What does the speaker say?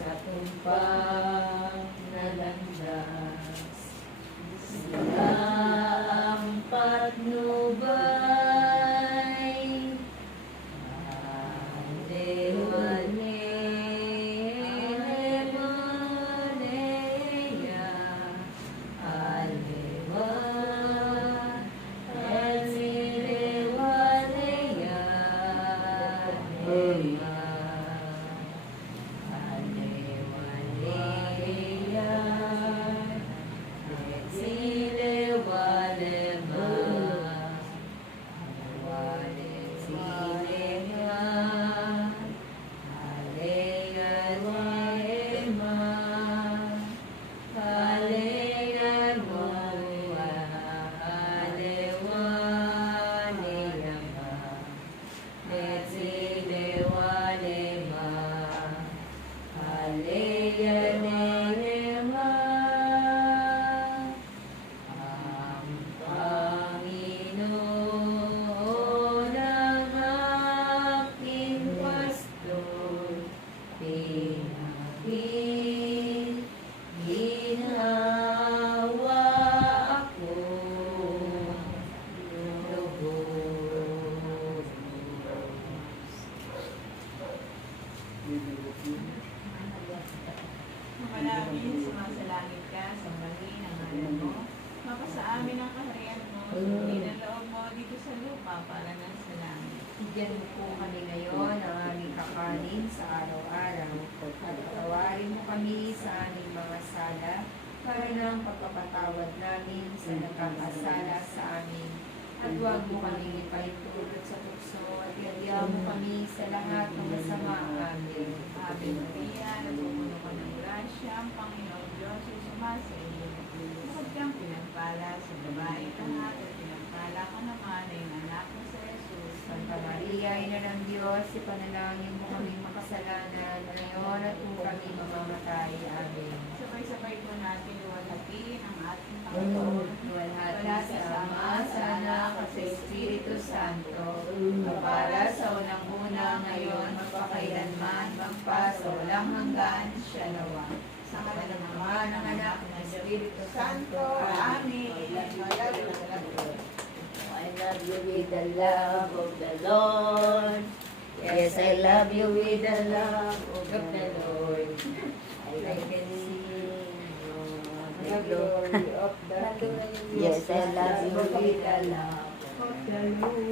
sa tumpang na landas. Sila ang patnubay, ginawa ako lubos. Manalangin, sumasalangit ka, sambahin ang ngalan mo. Mapasa amin ang kaharian mo, sundin ang loob mo dito sa lupa para nang sa langit. Bigyan mo po kami ngayon ang aming kakanin sa araw-araw at patawarin mo kami sa aming mga sala para ng pagpapatawad namin sa nagkakasala sa amin. At huwag mo kami ipahintulot sa tukso at iadya mo kami sa lahat ng masama. Amen. Ave Maria, napupuno ka ng grasya, ang Panginoon Diyos ay sumasa iyo. Bukod kang pinagpala sa babae lahat at pinagpala ka naman ay ang anak mo sa Jesus. Santa Maria, Ina ng Diyos, ipanalangin mo kami makasalanan ngayon at kung kami mamamatay. Amen. Sabay-sabay po natin luwalhatiin ang ating Panginoon. Wala sa Ama, sa Anak, at sa Espiritu Santo, para sa unang-una ngayon, magpakailanman, magpa sa walang hanggan, siya nawa. Sa ngalan ng Ama, ng Anak, ng Espiritu Santo. Amen. I love you with the love of the Lord. Yes, I love you with the love of the Lord. I can see the glory of the Lord. Yes, I love you with the love of the Lord.